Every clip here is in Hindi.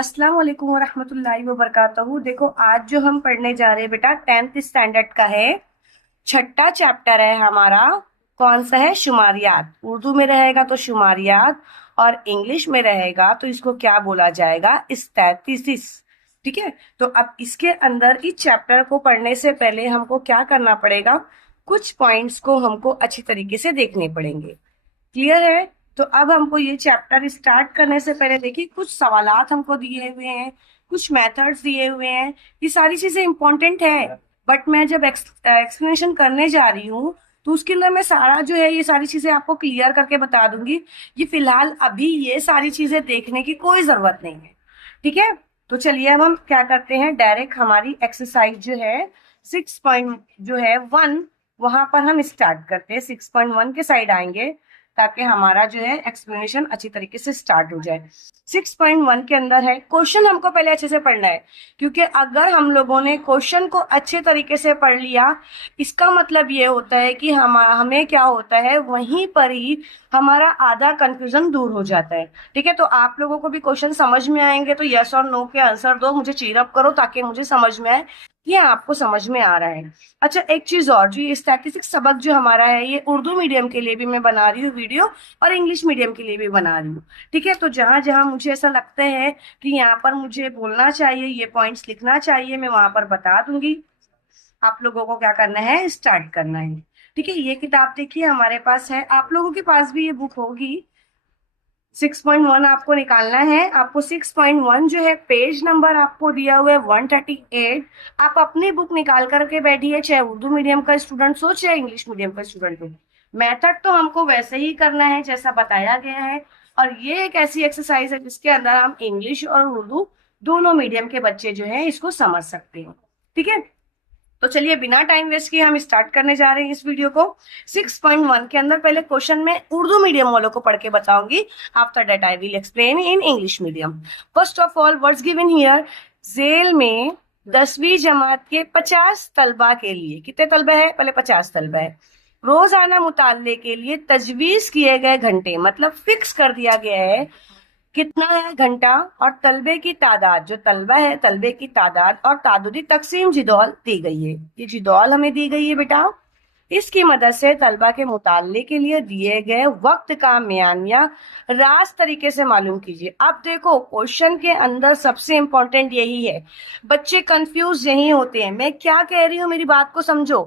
अस्सलाम वालेकुम वरहमतुल्लाहि वबरकातुहू। देखो आज जो हम पढ़ने जा रहे हैं बेटा 10th स्टैंडर्ड का है। छठा चैप्टर है हमारा। कौन सा है? शुमारियात। उर्दू में रहेगा तो शुमारियात और इंग्लिश में रहेगा तो इसको क्या बोला जाएगा? स्टैटिस्टिक्स। ठीक है। तो अब इसके अंदर इस चैप्टर को पढ़ने से पहले हमको क्या करना पड़ेगा? कुछ पॉइंट्स को हमको अच्छी तरीके से देखने पड़ेंगे। क्लियर है? तो अब हमको ये चैप्टर स्टार्ट करने से पहले देखिए कुछ सवालात हमको दिए हुए हैं, कुछ मेथड्स दिए हुए हैं। ये सारी चीजें इंपॉर्टेंट है, बट मैं जब एक्सप्लेनेशन करने जा रही हूँ तो उसके अंदर मैं सारा जो है ये सारी चीजें आपको क्लियर करके बता दूंगी। ये फिलहाल अभी ये सारी चीजें देखने की कोई जरूरत नहीं है। ठीक है। तो चलिए अब हम क्या करते हैं, डायरेक्ट हमारी एक्सरसाइज जो है 6 जो है 1, वहां पर हम स्टार्ट करते हैं। 6.1 के साइड आएंगे ताकि हमारा जो है एक्सप्लेनेशन अच्छी तरीके से स्टार्ट हो जाए। 6.1 के अंदर है क्वेश्चन, हमको पहले अच्छे से पढ़ना है, क्योंकि अगर हम लोगों ने क्वेश्चन को अच्छे तरीके से पढ़ लिया, इसका मतलब ये होता है कि हमें क्या होता है, वहीं पर ही हमारा आधा कंफ्यूजन दूर हो जाता है। ठीक है। तो आप लोगों को भी क्वेश्चन समझ में आएंगे तो यस और नो के आंसर दो, मुझे चीयर अप करो ताकि मुझे समझ में आए ये आपको समझ में आ रहा है। अच्छा, एक चीज और, जो ये स्टैटिस्टिक्स सबक जो हमारा है ये उर्दू मीडियम के लिए भी मैं बना रही हूँ वीडियो और इंग्लिश मीडियम के लिए भी बना रही हूँ। ठीक है। तो जहां जहां मुझे ऐसा लगता है कि यहाँ पर मुझे बोलना चाहिए, ये पॉइंट्स लिखना चाहिए, मैं वहां पर बता दूंगी। आप लोगों को क्या करना है, स्टार्ट करना है। ठीक है। ये किताब देखिए हमारे पास है, आप लोगों के पास भी ये बुक होगी। 6.1 आपको निकालना है। आपको 6.1 जो है पेज नंबर आपको दिया हुआ है 138। आप अपनी बुक निकाल करके बैठिए, चाहे उर्दू मीडियम का स्टूडेंट हो चाहे इंग्लिश मीडियम का स्टूडेंट हो। मेथड तो हमको वैसे ही करना है जैसा बताया गया है। और ये एक ऐसी एक्सरसाइज है जिसके अंदर हम इंग्लिश और उर्दू दोनों मीडियम के बच्चे जो है इसको समझ सकते हैं। ठीक है। तो चलिए बिना टाइम वेस्ट किए हम स्टार्ट करने जा रहे हैं इस वीडियो को। 6.1 के अंदर पहले क्वेश्चन में उर्दू मीडियम वालों को पढ़ के बताऊंगी। After that I will explain in English medium. First of all words given here. Jail में 10वीं जमात के 50 तलबा के लिए, कितने तलबा है? पहले 50 तलबा है। रोजाना मुताले के लिए तजवीज किए गए घंटे, मतलब फिक्स कर दिया गया है कितना है घंटा, और तलबे की तादाद, जो तलबा है तलबे की तादाद और तादादी तकसीम जिदौल दी गई है। ये जिदौल हमें दी गई है बेटा। इसकी मदद से तलबा के मुताले के लिए दिए गए वक्त का मियानिया रास्त तरीके से मालूम कीजिए। अब देखो क्वेश्चन के अंदर सबसे इंपॉर्टेंट यही है, बच्चे कंफ्यूज यही होते हैं। मैं क्या कह रही हूँ, मेरी बात को समझो।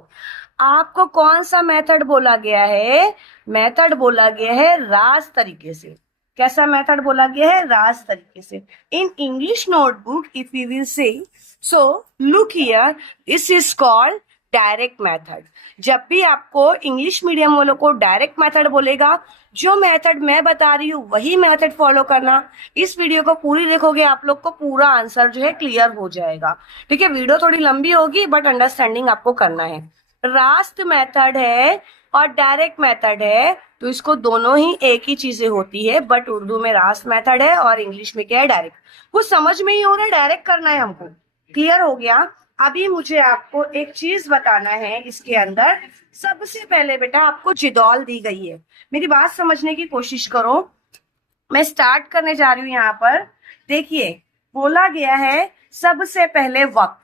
आपको कौन सा मेथड बोला गया है? मेथड बोला गया है रास्त तरीके से। कैसा मेथड बोला गया है? रास्त तरीके से। In English notebook if we will say, so look here, this is called direct method. जब भी आपको इंग्लिश मीडियम वालों को डायरेक्ट मेथड बोलेगा, जो मेथड मैं बता रही हूँ वही मेथड फॉलो करना। इस वीडियो को पूरी देखोगे आप लोग को पूरा आंसर जो है क्लियर हो जाएगा। ठीक है। वीडियो थोड़ी लंबी होगी बट अंडरस्टैंडिंग आपको करना है। रास्त मेथड है और डायरेक्ट मेथड है, तो इसको दोनों ही एक ही चीजें होती है, बट उर्दू में रास्त मेथड है और इंग्लिश में क्या है? डायरेक्ट। कुछ समझ में ही हो रहा है, डायरेक्ट करना है हमको। क्लियर हो गया? अभी मुझे आपको एक चीज बताना है इसके अंदर। सबसे पहले बेटा आपको जिदौल दी गई है, मेरी बात समझने की कोशिश करो। मैं स्टार्ट करने जा रही हूँ यहाँ पर। देखिए बोला गया है सबसे पहले वक्त।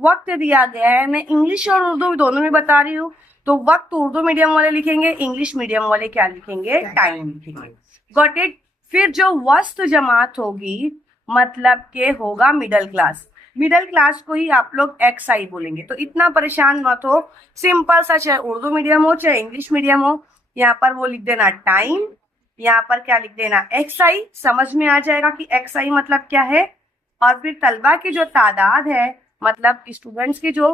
वक्त दिया गया है, मैं इंग्लिश और उर्दू दोनों में बता रही हूँ। तो वक्त उर्दू मीडियम वाले लिखेंगे, इंग्लिश मीडियम वाले क्या लिखेंगे? टाइम लिखेंगे। Got it? फिर जो वस्त जमात होगी मतलब के होगा मिडिल क्लास। मिडिल क्लास को ही आप लोग एक्स आई बोलेंगे, तो इतना परेशान मत हो। सिंपल सा, चाहे उर्दू मीडियम हो चाहे इंग्लिश मीडियम हो, यहाँ पर वो लिख देना टाइम, यहाँ पर क्या लिख देना? एक्स आई। समझ में आ जाएगा कि एक्स आई मतलब क्या है। और फिर तलबा की जो तादाद है, मतलब स्टूडेंट्स की जो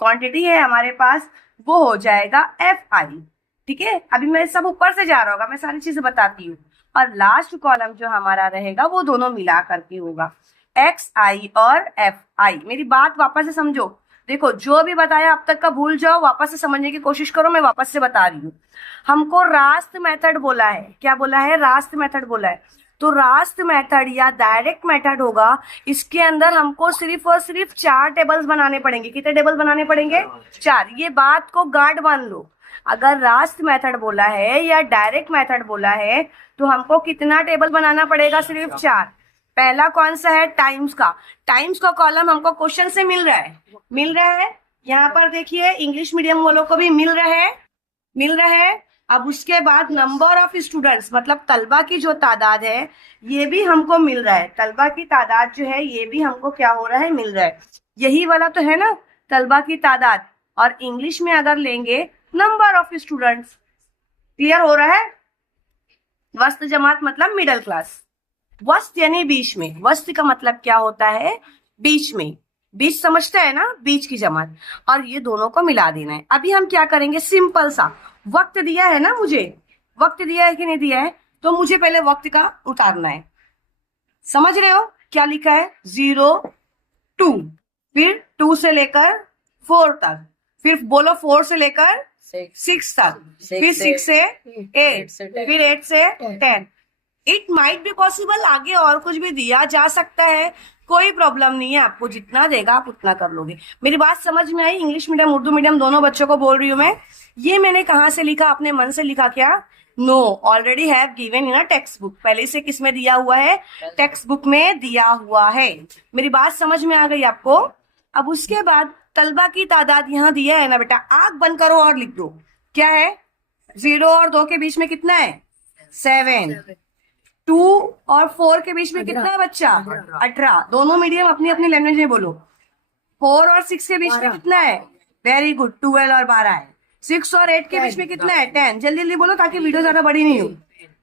क्वांटिटी है हमारे पास, वो हो जाएगा एफ आई। ठीक है। अभी मैं सब ऊपर से जा रहा होगा, मैं सारी चीजें बताती हूँ। और लास्ट कॉलम जो हमारा रहेगा वो दोनों मिला करके होगा, एक्स आई और एफ आई। मेरी बात वापस से समझो। देखो जो भी बताया अब तक का भूल जाओ, वापस से समझने की कोशिश करो, मैं वापस से बता रही हूँ। हमको रास्त मेथड बोला है, क्या बोला है? रास्त मेथड बोला है। तो रास्त मेथड या डायरेक्ट मेथड होगा, इसके अंदर हमको सिर्फ और सिर्फ 4 टेबल्स बनाने पड़ेंगे। कितने टेबल बनाने पड़ेंगे? 4। ये बात को गार्ड बांध लो। अगर रास्त मेथड बोला है या डायरेक्ट मेथड बोला है तो हमको कितना टेबल बनाना पड़ेगा? सिर्फ 4। पहला कौन सा है? टाइम्स का। टाइम्स का कॉलम हमको क्वेश्चन से मिल रहा है। यहाँ पर देखिए इंग्लिश मीडियम वालों को भी मिल रहा है। अब उसके बाद नंबर ऑफ स्टूडेंट्स, मतलब तलबा की जो तादाद है ये भी हमको मिल रहा है। तलबा की तादाद जो है ये भी हमको क्या हो रहा है? मिल रहा है। यही वाला तो है ना तलबा की तादाद। और इंग्लिश में अगर लेंगे नंबर ऑफ स्टूडेंट्स। क्लियर हो रहा है? वस्त जमात मतलब मिडिल क्लास। वस्त यानी बीच में। वस्त का मतलब क्या होता है? बीच में। बीच समझते हैं ना, बीच की जमात। और ये दोनों को मिला देना है। अभी हम क्या करेंगे? सिंपल सा वक्त दिया है ना, मुझे वक्त दिया है कि नहीं दिया है, तो मुझे पहले वक्त का उतारना है। समझ रहे हो क्या लिखा है? 0 2, फिर 2 से लेकर 4 तक, फिर बोलो 4 से लेकर 6 तक, फिर 6 से 8, फिर 8 से 10। इट माइट बी पॉसिबल आगे और कुछ भी दिया जा सकता है, कोई प्रॉब्लम नहीं है। आपको जितना देगा आप उतना कर लोगे। मेरी बात समझ में आई? इंग्लिश मीडियम उर्दू मीडियम दोनों बच्चों को बोल रही हूँ मैं। ये मैंने कहाँ से लिखा? अपने मन से लिखा क्या? No, already have given in a text book. पहले से किस में दिया हुआ है? टेक्स्ट बुक में दिया हुआ है। मेरी बात समझ में आ गई आपको? अब उसके बाद तलबा की तादाद यहाँ दिया है ना बेटा, आंख बंद करो और लिख दो। क्या है? 0 और 2 के बीच में कितना है? 7। 2 और 4 के बीच में कितना है बच्चा? 18। दोनों मीडियम अपनी अपनी लैंग्वेज में बोलो। 4 और 6 के बीच में कितना है? वेरी गुड, 12 और 12 है। 6 और 8 के बीच में कितना है? 10। जल्दी जल्दी बोलो ताकि वीडियो ज्यादा बड़ी नहीं हो।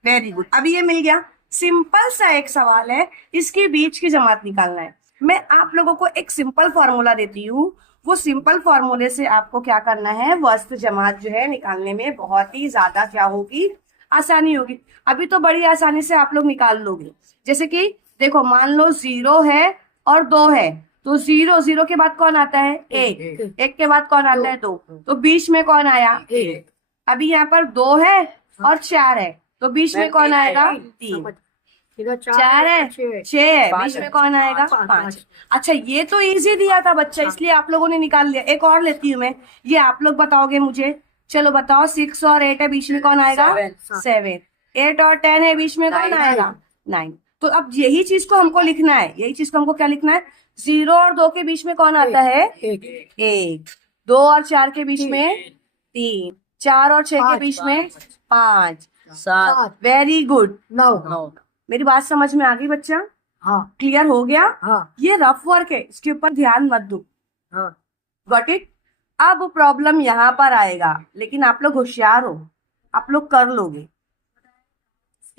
वेरी गुड, अभी ये मिल गया। सिंपल सा एक सवाल है, इसके बीच की जमात निकालना है। मैं आप लोगों को एक सिंपल फॉर्मूला देती हूँ, वो सिंपल फॉर्मूले से आपको क्या करना है? वस्त जमात जो है निकालने में बहुत ही ज्यादा क्या होगी? आसानी होगी। अभी तो बड़ी आसानी से आप लोग निकाल लोगे। जैसे कि देखो, मान लो 0 है और 2 है, तो 0 के बाद कौन आता है? 1 के बाद कौन आता है? 2। तो बीच में कौन आया? 1। अभी यहाँ पर 2 है और 4 है, तो बीच में कौन आएगा? 3। 4 है, 6 है, बीच में कौन आएगा? 5। अच्छा, ये तो इजी दिया था बच्चा, इसलिए आप लोगों ने निकाल लिया। एक और लेती हूँ मैं, ये आप लोग बताओगे मुझे। चलो बताओ, 6 और 8 है, बीच में कौन आएगा? 7। 8 और 10 है, बीच में कौन आएगा? 9। तो अब यही चीज को हमको लिखना है। यही चीज को हमको क्या लिखना है? 0 और 2 के बीच में कौन आता है? 1। 2 और 4 के बीच में 3। 4 और 6 के बीच में 5। 7। Very good. 9। मेरी बात समझ में आ गई बच्चा? हाँ। क्लियर हो गया? हाँ। ये रफ वर्क है, इसके ऊपर ध्यान मत दो। हाँ। Got it? अब प्रॉब्लम यहाँ पर आएगा, लेकिन आप लोग होशियार हो, आप लोग कर लोगे।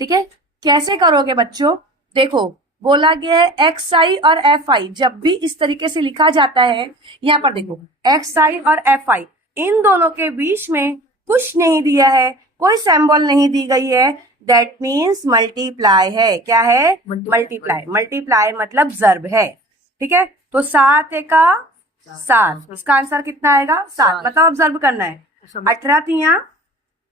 ठीक है? कैसे करोगे बच्चों? देखो, बोला गया है XI और FI जब भी इस तरीके से लिखा जाता है। यहाँ पर देखो, XI और FI, इन दोनों के बीच में कुछ नहीं दिया है, कोई सिंबल नहीं दी गई है। दैट मीन्स मल्टीप्लाई है। क्या है? मल्टीप्लाई। मल्टीप्लाई मतलब ज़र्ब है। ठीक है? तो 7 एका 7, इसका आंसर कितना आएगा? 7। मतलब ऑब्जर्व करना है। 18 तिया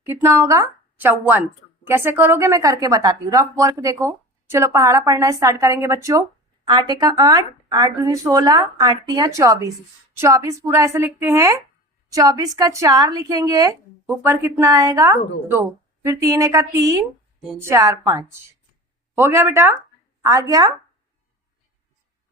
कितना होगा? 54। कैसे करोगे मैं करके बताती हूँ। रफ वर्क देखो। चलो पहाड़ा पढ़ना स्टार्ट करेंगे बच्चों। 8 एका 8, 8 दूनी 16, 8 तिया 24। 24 पूरा ऐसे लिखते हैं। 24 का 4 लिखेंगे, ऊपर कितना आएगा? 2। फिर 3 एका 3, 4 5। हो गया बेटा? आ गया?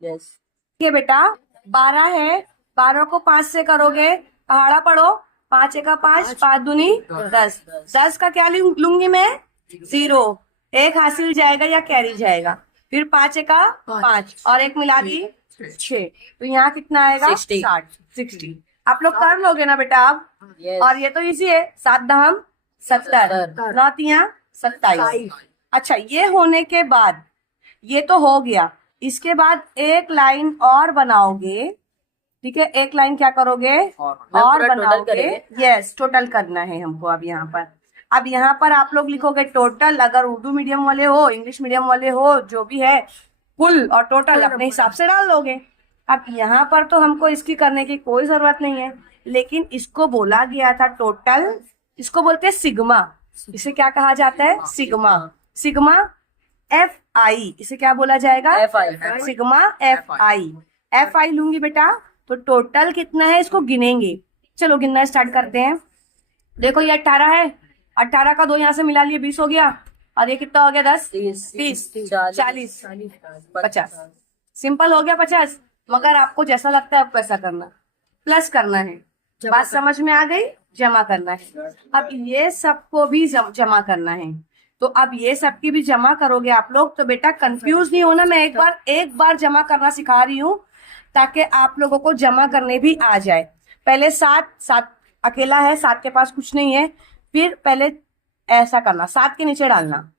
यस। ये बेटा 12 है, 12 को 5 से करोगे। पहाड़ा पढ़ो। 5 एका 5, 5 दूनी 10। 10 का क्या लूंगी मैं? 0। 1 हासिल जाएगा या कैरी जाएगा। फिर 5 एका 5 और 1 मिला दी 6। तो यहाँ कितना आएगा? 60। आप लोग कर लोगे ना बेटा अब? और ये तो इजी है। 7 दहम 70, 9 तिया 27। अच्छा, ये होने के बाद ये तो हो गया। इसके बाद एक लाइन और बनाओगे। ठीक है? एक लाइन क्या करोगे? और बनाओगे। यस, टोटल करना है हमको अब यहाँ पर। अब यहाँ पर आप लोग लिखोगे टोटल। अगर उर्दू मीडियम वाले हो, इंग्लिश मीडियम वाले हो, जो भी है, कुल और टोटल अपने हिसाब से डाल लोगे। अब यहाँ पर तो हमको इसकी करने की कोई जरूरत नहीं है, लेकिन इसको बोला गया था टोटल। इसको बोलते हैं सिग्मा। इसे क्या कहा जाता है? सिग्मा। सिग्मा FI, इसे क्या बोला जाएगा? FI। Sigma FI। FI लूंगी बेटा, तो टोटल कितना है इसको गिनेंगे। चलो गिनना स्टार्ट करते हैं। देखो ये 18 है, 18 का 2 यहाँ से मिला लिए 20 हो गया। और ये कितना हो गया 10, 30, 40, 50। सिंपल हो गया 50। मगर आपको जैसा लगता है आप वैसा करना, प्लस करना है। बात समझ में आ गई? जमा करना है। अब ये सबको भी जमा करना है। तो अब ये सबकी भी जमा करोगे आप लोग तो बेटा कंफ्यूज नहीं होना। मैं एक बार जमा करना सिखा रही हूँ ताकि आप लोगों को जमा करने भी आ जाए। पहले 7 अकेला है, 7 के पास कुछ नहीं है, फिर पहले ऐसा करना, 7 के नीचे डालना।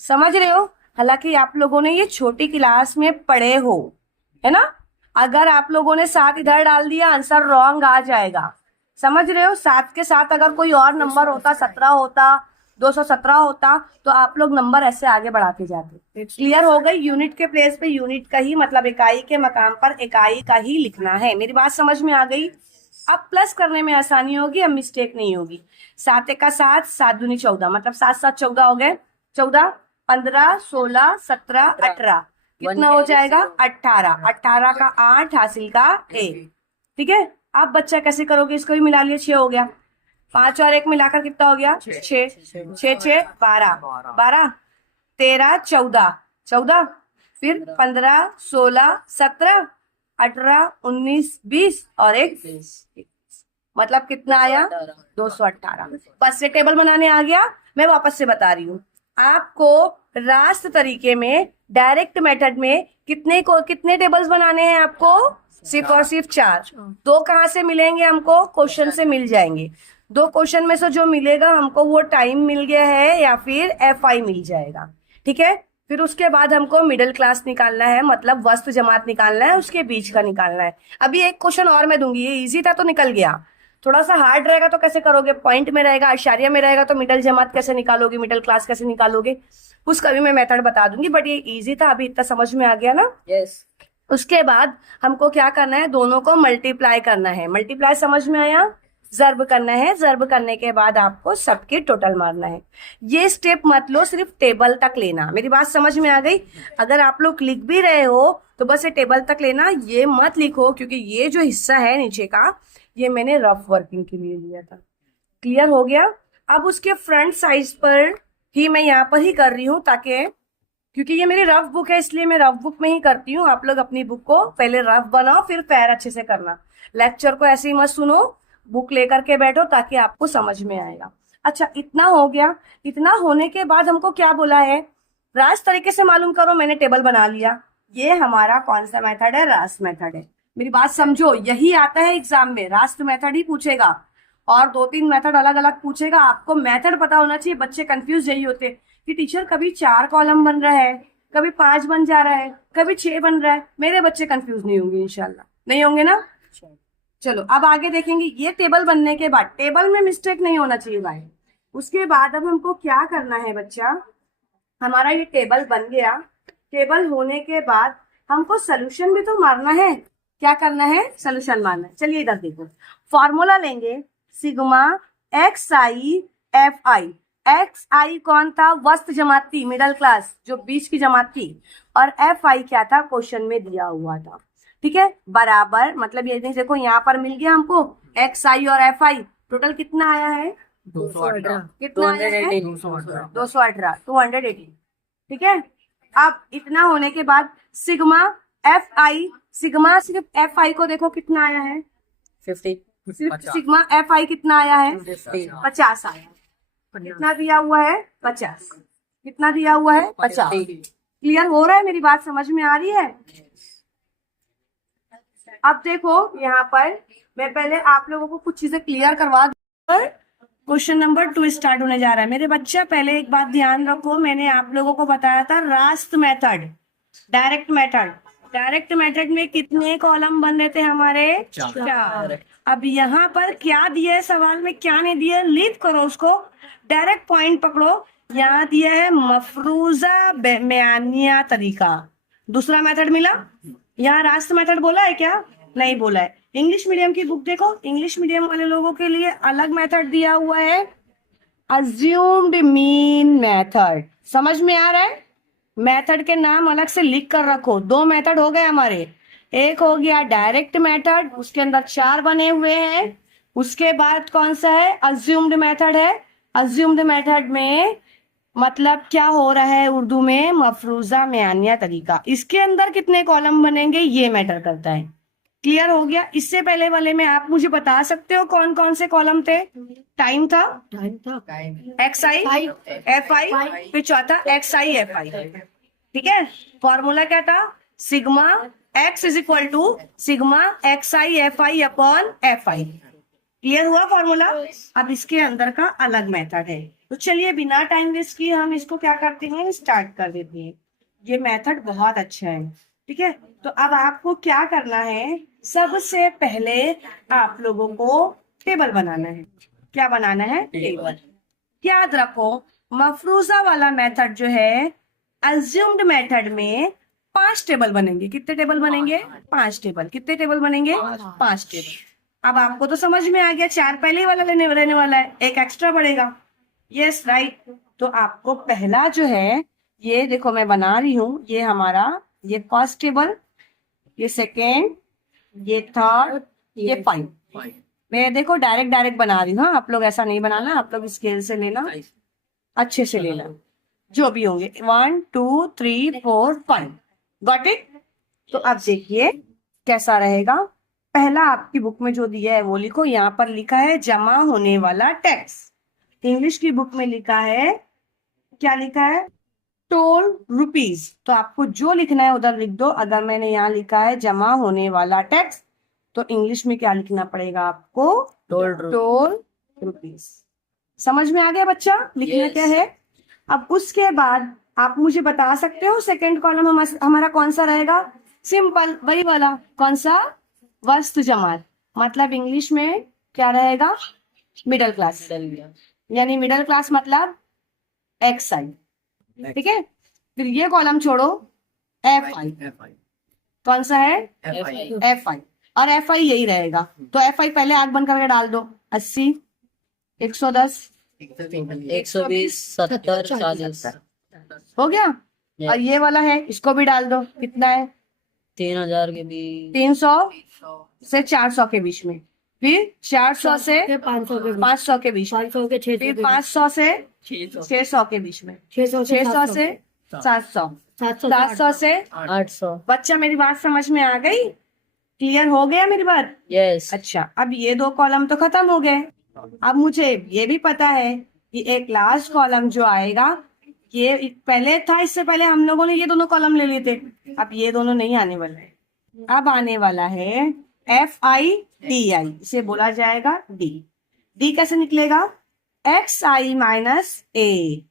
समझ रहे हो? हालांकि आप लोगों ने ये छोटी क्लास में पढ़े हो, है ना। अगर आप लोगों ने 7 इधर डाल दिया आंसर रॉन्ग आ जाएगा। समझ रहे हो? 7 के साथ अगर कोई और नंबर होता, 17 होता, 217 होता, तो आप लोग नंबर ऐसे आगे बढ़ाते जाते। क्लियर हो गई? यूनिट के प्लेस पे यूनिट का ही मतलब इकाई के मकाम पर इकाई का ही लिखना है। मेरी बात समझ में आ गई? अब प्लस करने में आसानी होगी, अब मिस्टेक नहीं होगी। 7 का 7, 7 दूनी 14, मतलब 7 7 14 हो गए। 14, 15, 16, 17, 18, कितना हो जाएगा? 18। 18 का 8 हासिल का 1। ठीक है। अब बच्चा कैसे करोगे? इसको भी मिला लिया, 6 हो गया। 5 और 1 मिलाकर कितना हो गया? 6। 6 6 12, 12 13 14, 14 फिर 15 16 17 18 19 20 और 1 मतलब कितना आया? 218। बस से टेबल बनाने आ गया। मैं वापस से बता रही हूँ आपको, रास्त तरीके में, डायरेक्ट मेथड में कितने टेबल्स बनाने हैं आपको? सिर्फ और सिर्फ 4। 2 कहाँ से मिलेंगे हमको? क्वेश्चन से मिल जाएंगे। 2 क्वेश्चन में से जो मिलेगा हमको वो टाइम मिल गया है या फिर FI मिल जाएगा। ठीक है। फिर उसके बाद हमको मिडिल क्लास निकालना है, मतलब वस्त जमात निकालना है, उसके बीच का निकालना है। अभी एक क्वेश्चन और मैं दूंगी, ये इजी था तो निकल गया। थोड़ा सा हार्ड रहेगा तो कैसे करोगे? पॉइंट में रहेगा, आशार्य में रहेगा तो मिडिल जमात कैसे निकालोगे, मिडिल क्लास कैसे निकालोगे, उसका भी मैं मेथड बता दूंगी। बट ये इजी था, अभी इतना समझ में आ गया ना? यस। उसके बाद हमको क्या करना है? दोनों को मल्टीप्लाई करना है। मल्टीप्लाई समझ में आया? जर्ब करना है। जर्ब करने के बाद आपको सबके टोटल मारना है। ये स्टेप मत लो, सिर्फ टेबल तक लेना। मेरी बात समझ में आ गई? अगर आप लोग लिख भी रहे हो तो बस ये टेबल तक लेना, ये मत लिखो, क्योंकि ये जो हिस्सा है नीचे का ये मैंने रफ वर्किंग के लिए लिया था। क्लियर हो गया? अब उसके फ्रंट साइज पर ही मैं यहाँ पर ही कर रही हूँ, ताकि क्योंकि ये मेरी रफ बुक है इसलिए मैं रफ बुक में ही करती हूँ। आप लोग अपनी बुक को पहले रफ बनाओ, फिर पैर अच्छे से करना। लेक्चर को ऐसे ही मत सुनो, बुक लेकर के बैठो ताकि आपको समझ में आएगा। अच्छा, इतना हो गया। इतना होने के बाद हमको क्या बोला है? रास्त तरीके से मालूम करो। मैंने टेबल बना लिया। ये हमारा कौन सा मेथड है? रास्त मेथड है। मेरी बात समझो, यही आता है एग्जाम में, रास्त मेथड ही पूछेगा और 2-3 मेथड अलग अलग पूछेगा। आपको मेथड पता होना चाहिए। बच्चे कंफ्यूज यही होते कि टीचर कभी 4 कॉलम बन रहा है, कभी 5 बन जा रहा है, कभी 6 बन रहा है। मेरे बच्चे कंफ्यूज नहीं होंगे, इंशाल्लाह नहीं होंगे ना। चलो अब आगे देखेंगे। ये टेबल बनने के बाद, टेबल में मिस्टेक नहीं होना चाहिए भाई। उसके बाद अब हमको क्या करना है बच्चा? हमारा ये टेबल बन गया। टेबल होने के बाद हमको सोल्यूशन भी तो मारना है। क्या करना है? सोल्यूशन मारना है। चलिए इधर देखो, फॉर्मूला लेंगे सिग्मा XI FI कौन था? वस्त जमात थी, मिडिल क्लास, जो बीच की जमात थी। और FI क्या था? क्वेश्चन में दिया हुआ था। ठीक है। बराबर, मतलब ये देखो यहाँ पर मिल गया हमको XI और FI। टोटल कितना आया है? 218। कितना आया है? 218, 218। ठीक है। अब इतना होने के बाद सिग्मा सिर्फ FI को देखो कितना आया है? 50। सिर्फ सिग्मा FI कितना आया है? 50 आया। कितना दिया हुआ है? 50। कितना दिया हुआ है? 50। क्लियर हो रहा है? मेरी बात समझ में आ रही है? अब देखो यहाँ पर मैं पहले आप लोगों को कुछ चीजें क्लियर करवा दूं। क्वेश्चन नंबर 2 स्टार्ट होने जा रहा है। मेरे बच्चा पहले एक बात ध्यान रखो, मैंने आप लोगों को बताया था रास्त method, direct method. Direct method में कितने कॉलम बन रहे थे हमारे? 4। अब यहाँ पर क्या दिया है सवाल में, क्या नहीं दिया? लीव करो उसको, डायरेक्ट पॉइंट पकड़ो। यहाँ दिया है मफरूजा बेमानिया तरीका। दूसरा मेथड मिला। यहाँ रास्त मेथड बोला है क्या? नहीं बोला है। इंग्लिश मीडियम की बुक देखो, इंग्लिश मीडियम वाले लोगों के लिए अलग मेथड दिया हुआ है, अज्यूम्ड मीन मेथड। समझ में आ रहा है? मेथड के नाम अलग से लिख कर रखो। 2 मेथड हो गए हमारे। एक हो गया डायरेक्ट मेथड, उसके अंदर 4 बने हुए हैं। उसके बाद कौन सा है? अज्यूम्ड मेथड है। अज्यूम्ड मेथड में मतलब क्या हो रहा है उर्दू में, मफरूजा मेयानिया तरीका। इसके अंदर कितने कॉलम बनेंगे ये मैटर करता है। क्लियर हो गया। इससे पहले वाले में आप मुझे बता सकते हो कौन कौन से कॉलम थे? टाइम था, एक्स आई एफ आई, फिर चौथा एक्स आई एफ आई। ठीक है। फॉर्मूला क्या था? Sigma x is equal to sigma x i f i upon f i. Clear हुआ फॉर्मूला? अब इसके अंदर का अलग मेथड है। तो चलिए बिना टाइम वेस्ट किए हम इसको क्या करते हैं, स्टार्ट कर देते हैं। ये मेथड बहुत अच्छा है। ठीक है। तो अब आपको क्या करना है, सबसे पहले आप लोगों को टेबल बनाना है। क्या बनाना है? टेबल। याद रखो मफरूजा वाला मेथड जो है, अज्यूम्ड मेथड में 5 टेबल बनेंगे। कितने टेबल बनेंगे? 5 टेबल। कितने टेबल बनेंगे? 5 टेबल। अब आपको तो समझ में आ गया, 4 पहले वाला रहने वाला है, एक एक्स्ट्रा बढ़ेगा। Yes right. तो आपको पहला जो है, ये देखो मैं बना रही हूँ, ये हमारा ये फर्स्ट टेबल, ये सेकेंड, ये थर्ड, ये 5। मैं देखो डायरेक्ट डायरेक्ट बना रही हूँ, हाँ? आप लोग ऐसा नहीं बनाना, आप लोग स्केल से लेना, अच्छे से लेना, जो भी होंगे 1 2 3 4 5। Got it? तो अब देखिए कैसा रहेगा। पहला आपकी बुक में जो दिया है वो लिखो। यहाँ पर लिखा है जमा होने वाला टैक्स। इंग्लिश की बुक में लिखा है, क्या लिखा है? Toll rupees. तो आपको जो लिखना है उधर लिख दो। अगर मैंने यहाँ लिखा है जमा होने वाला टैक्स, तो इंग्लिश में क्या लिखना पड़ेगा आपको? Toll rupees. समझ में आ गया बच्चा? लिखना क्या है? अब उसके बाद आप मुझे बता सकते हो सेकंड कॉलम हमारा कौन सा रहेगा? सिंपल वही वाला। कौन सा? वस्तु जमात। मतलब इंग्लिश में क्या रहेगा? Middle class. यानी मिडिल क्लास मतलब एक्स आई। ठीक है। फिर ये कॉलम छोड़ो, एफ आई। कौन सा है? F I. और एफ आई यही रहेगा। तो एफ आई पहले आग बंद करके डाल दो। 80, 110, 120, 70, 40। हो गया। और ये वाला है, इसको भी डाल दो। कितना है? 3000 के बीच, 300 से 400 के बीच में। फिर 400 से 500 के बीच में। 500 के 600 फिर 500 से 600 के बीच में। 600 से 700, 700 से 800। बच्चा मेरी बात समझ में आ गई? क्लियर हो गया मेरी बात? यस। अच्छा, अब ये 2 कॉलम तो खत्म हो गए। अब मुझे ये भी पता है कि एक लास्ट कॉलम जो आएगा, ये पहले था, इससे पहले हम लोगों ने ये दोनों कॉलम ले लिए थे। अब ये दोनों नहीं आने वाला है, अब आने वाला है एफ आई डी आई। इसे बोला जाएगा डी। डी कैसे निकलेगा? एक्स आई माइनस ए।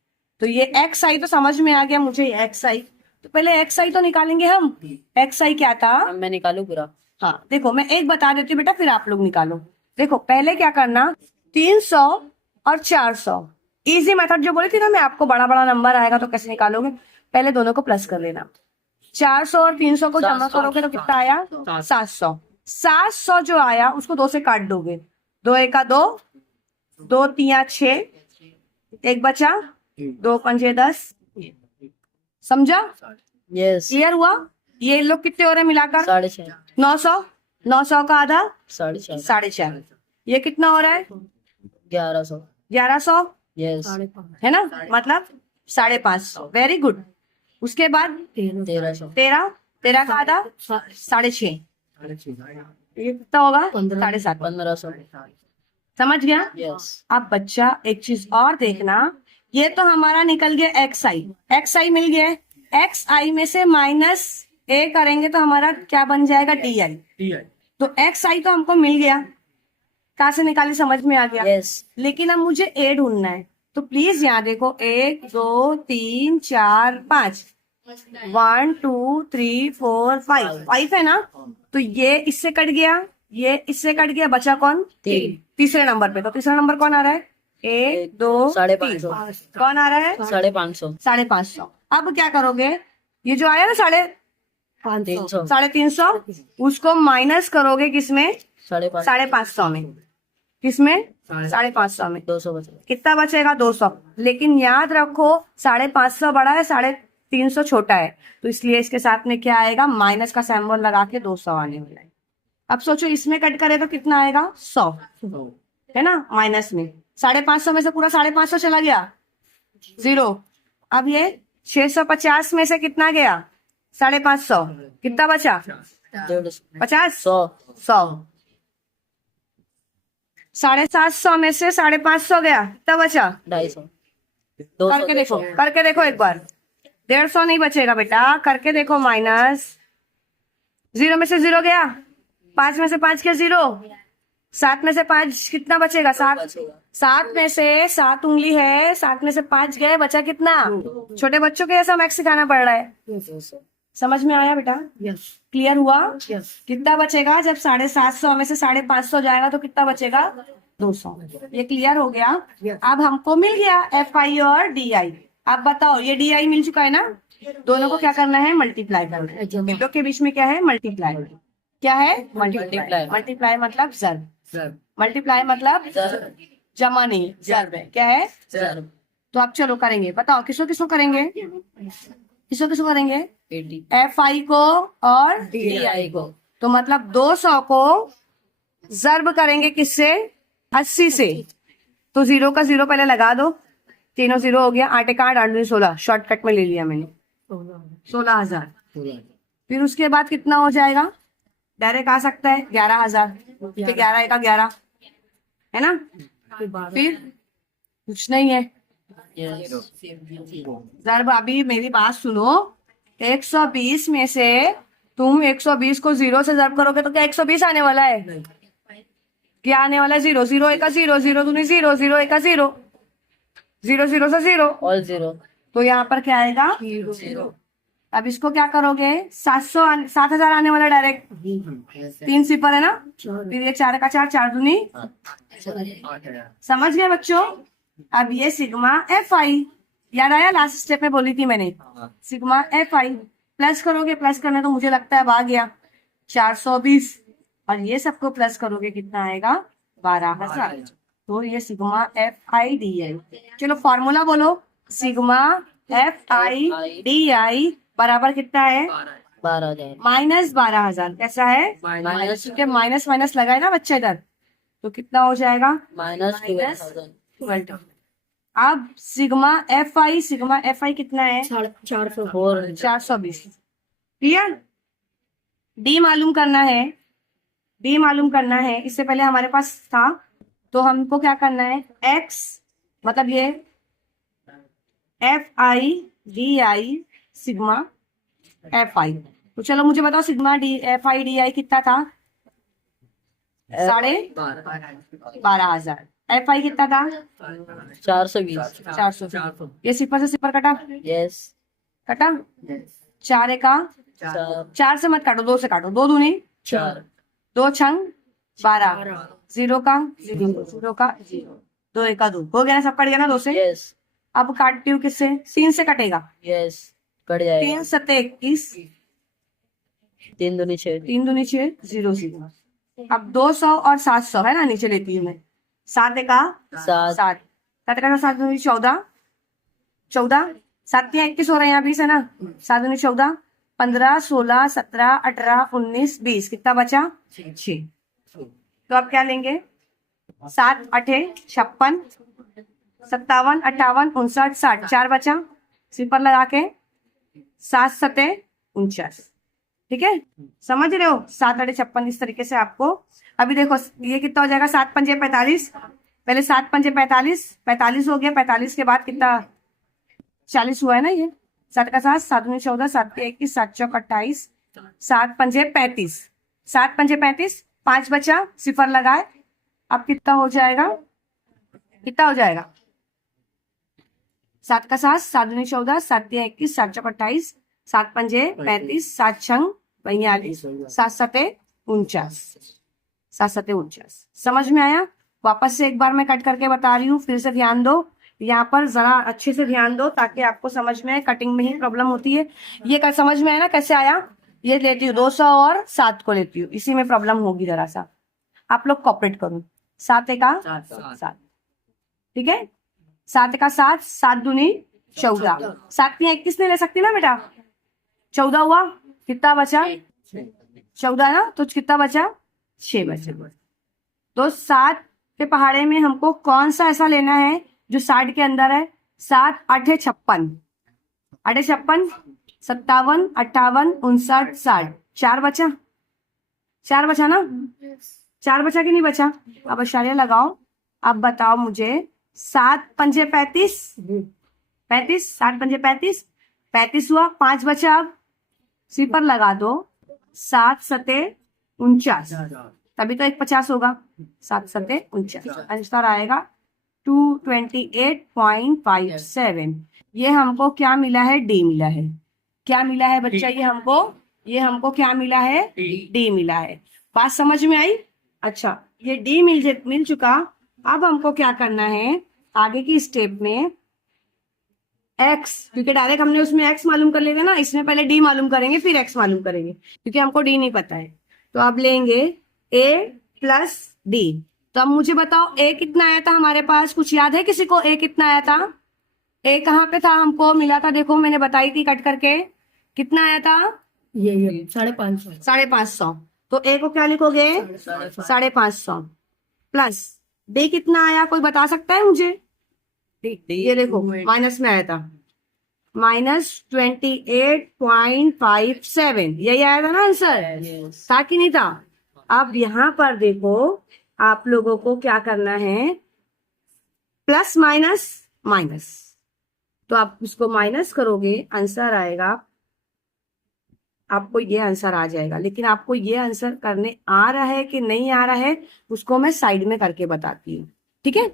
तो ये एक्स आई तो समझ में आ गया मुझे, एक्स आई। तो पहले एक्स आई तो निकालेंगे हम। एक्स आई क्या था? अब मैं निकालू पूरा? हाँ देखो मैं एक बता देती हूँ बेटा, फिर आप लोग निकालो। देखो पहले क्या करना, 300 और 400। इजी मेथड जो बोली थी ना मैं आपको, बड़ा बड़ा नंबर आएगा तो कैसे निकालोगे? पहले दोनों को प्लस कर लेना। 400 और 300 को जमा करोगे तो कितना आया? 700। 700 जो आया उसको 2 से काट दोगे। 2 एका 2, 2 तिया 6, एक बचा, 2 पंजे 10। समझा? यस। क्लियर हुआ? ये लोग कितने हो रहे हैं मिलाकर? 6.5। 900। 900 का आधा 4.5। 4.5। ये कितना हो रहा है? 1100। 1100 यस। है ना? मतलब 550। Very good. उसके बाद 1300। 13 का आधा 6.5। ये कितना होगा? 7.5। 1500। समझ गया? यस। अब बच्चा एक चीज और देखना, ये तो हमारा निकल गया एक्स आई। एक्स आई मिल गया। एक्स आई में से माइनस ए करेंगे तो हमारा क्या बन जाएगा? D I. तो एक्स आई तो हमको मिल गया, कहाँ से निकाली समझ में आ गया। यस। लेकिन अब मुझे ए ढूंढना है। तो प्लीज यहाँ देखो, 1 2 3 4 5, 1 2 3 4 5, 5 है ना? तो ये इससे कट गया, ये इससे कट गया, बचा कौन? 3। तीसरे नंबर पे। तो तीसरा नंबर कौन आ रहा है? 1 2 550। कौन आ रहा है? 550। 550। अब क्या करोगे? ये जो आया ना 300। 350, उसको माइनस करोगे किसमें? 550। 550 में। किसमें? 550 में। 200 बचा। कितना बचेगा? 200। लेकिन याद रखो 550 बड़ा है, 350 छोटा है, तो इसलिए इसके साथ में क्या आएगा? माइनस का सिंबल लगा के 200 आने वाला है। अब सोचो इसमें कट करे तो कितना आएगा? 100 है ना? माइनस में 550 में से पूरा 550 चला गया, 0। अब ये 650 में से कितना गया? 550, कितना बचा? 150 50, 100 100। 750 में से 550 गया, कितना बचा? 250 200 करके देखो, करके देखो एक बार। 150 नहीं बचेगा बेटा, करके देखो। माइनस 0 में से 0 गया, 5 में से 5 गया 0, 7 में से 5 कितना बचेगा? 7। बचेगा 7 में से 7 उंगली है, 7 में से 5 गए, बचा कितना? छोटे बच्चों के जैसा मैथ सिखाना पड़ रहा है। 200 समझ में आया बेटा? यस क्लियर हुआ? यस कितना बचेगा? जब 750 में से 550 जाएगा तो कितना बचेगा? 200। ये क्लियर हो गया? अब हमको मिल गया FI और DI। अब बताओ, ये DI मिल चुका है ना, दोनों को क्या करना है? मल्टीप्लाई करना है। इन लोग के बीच में क्या है? मल्टीप्लाई। क्या है? मल्टीप्लाई। मल्टीप्लाई मतलब ज़र्ब। मल्टीप्लाई मतलब ज़र्ब जमा नहीं, ज़र्ब है। क्या है? ज़र्ब तो अब चलो करेंगे, बताओ किसको किसको करेंगे? किसको किसको करेंगे? 80 FI को और DI को तो मतलब 200 को ज़र्ब करेंगे किससे? 80 से। तो 0 का 0 पहले लगा दो, तीनों 0 हो गया। 8 का 8, 8 दूनी 16, शॉर्टकट में ले लिया मैंने, 16,000। फिर उसके बाद कितना हो जाएगा? डायरेक्ट आ सकता है 11,000, फिर 11 का 11 है ना, फिर कुछ नहीं है। यस ज़र्ब, अभी मेरी बात सुनो, 120 में से तुम 120 को 0 से ज़र्ब करोगे तो क्या 120 आने वाला है? क्या आने वाला है? 0, 0 1 0, 0 दूनी 0, 0 1 0, 0 0 से 0। ऑल 0 तो यहाँ पर क्या आएगा? 0 अब इसको क्या करोगे? 7,000 आने वाला डायरेक्ट, 3 सिफर है ना, फिर ये 4 का 4, 4 दूनी। समझ गए बच्चों? अब ये सिग्मा FI, याद आया? लास्ट स्टेप में बोली थी मैंने, सिग्मा FI प्लस करोगे, प्लस करने तो मुझे लगता है अब आ गया 420, और ये सबको प्लस करोगे कितना आएगा? 12,000। तो ये सिग्मा FI DI। चलो फॉर्मूला बोलो, सिग्मा FI DI बराबर कितना है? 12,000 माइनस 12,000। कैसा है? माइनस क्योंकि माइनस माइनस लगाए ना बच्चे इधर, तो कितना हो जाएगा? माइनस 12,000 12। अब सिग्मा FI कितना है? 420। क्लियर? डी मालूम करना है, डी मालूम करना है। इससे पहले हमारे पास था, तो हमको क्या करना है? X मतलब ये FI DI सिग्मा FI। तो चलो मुझे बताओ, सिग्मा FI DI कितना था? 12,500। FI कितना था? 420 400। ये सिफर से सिफर कटा, यस कटा। 4 का 4 से मत काटो, 2 से काटो, 2 दूनी 4 2 छंग 12, 0 का 0, 0 का 0, 2 1 का 2 हो गया ना, सब कट गया ना 2 से। यस अब काटती हूँ किससे? 3 से कटेगा, यस कट जाएगा 3 7 21, 3 दूनी 6 3 दूनी 6, 0 0। अब 200 और 700 है ना, नीचे लेती हूँ मैं। 7 का 7 7, 7 का 7 दूनी 14, 14, 7 या 21 हो रहा है यहाँ 20 है ना, 7 दूनी 14, 15 16 17 18 19 20, कितना बचा? 6। तो अब क्या लेंगे? 7 8 56, 57 58 59 60, 4 बचा, सिफर लगा के 7 7 49। ठीक है, समझ रहे हो? 7 8 56 इस तरीके से आपको। अभी देखो ये कितना हो जाएगा? 7 5 45, पहले 7 5 45, 45 हो गया, 45 के बाद कितना? 40 हुआ है ना ये। 7 का 7, 7 दूनी 14, 7 के 21, 7 चौक 28, 7 5 35, 7 5 35, 5 बचा, सिफर लगाए। अब कितना हो जाएगा? कितना हो जाएगा? 7 का 7, 7 दूनी 14, 7 के 21, 7 चौक 28, 7 पंजे 35, 7 छंग 42, 7 सते 49, 7 सते 49। समझ में आया? वापस से एक बार मैं कट करके बता रही हूँ, फिर से ध्यान दो। यहाँ पर जरा अच्छे से ध्यान दो ताकि आपको समझ में आए। कटिंग में ही प्रॉब्लम होती है। ये समझ में आया ना कैसे आया? ये लेती हूँ 200 और 7 को लेती हूँ, इसी में प्रॉब्लम होगी जरा सा। आप लोग कॉपरेट करो। 7 का 7, ठीक है, 7 का 7, 7 दूनी 14, 7 की 21 नहीं ले सकती ना बेटा, 14 हुआ, कितना बचा? 14 ना, तो कितना बचा? 6 बचा। तो 7 के पहाड़े में हमको कौन सा ऐसा लेना है जो 60 के अंदर है? 7 8 56, अठे 56, 57, 58, 59, 60, चार बचा ना, चार बचा कि नहीं बचा? अब आशार्य लगाओ। अब बताओ मुझे, 7 पंजे 35, 35, 7 पंजे 35, 35 हुआ, 5 बचा। अब सिपर लगा दो, 7 सते 49, तभी तो 150 होगा। 7 सते 49, आंसर आएगा 228.57। ये हमको क्या मिला है? डी मिला है। क्या मिला है बच्चा? ये हमको क्या मिला है? डी मिला है। बात समझ में आई? अच्छा, ये डी मिल चुका। अब हमको क्या करना है आगे की स्टेप में? एक्स, क्योंकि डायरेक्ट हमने उसमें एक्स मालूम कर लेंगे ना, इसमें पहले डी मालूम करेंगे फिर एक्स मालूम करेंगे, क्योंकि हमको डी नहीं पता है। तो अब लेंगे ए प्लस डी। तो अब मुझे बताओ ए कितना आया था हमारे पास? कुछ याद है किसी को? ए कितना आया था? ए कहाँ पे था? हमको मिला था, देखो मैंने बताई थी कट करके। कितना आया था? ये 550। 550। तो ए को क्या लिखोगे? 550 प्लस डी कितना आया? कोई बता सकता है मुझे? ये देखो माइनस में आया था, -28.57। यही आया था ना आंसर? यस। था कि नहीं था? अब यहाँ पर देखो, आप लोगों को क्या करना है? Plus minus minus. तो आप इसको माइनस करोगे, आंसर आएगा, आपको ये आंसर आ जाएगा। लेकिन आपको ये आंसर करने आ रहा है कि नहीं आ रहा है, उसको मैं साइड में करके बताती हूँ। ठीक है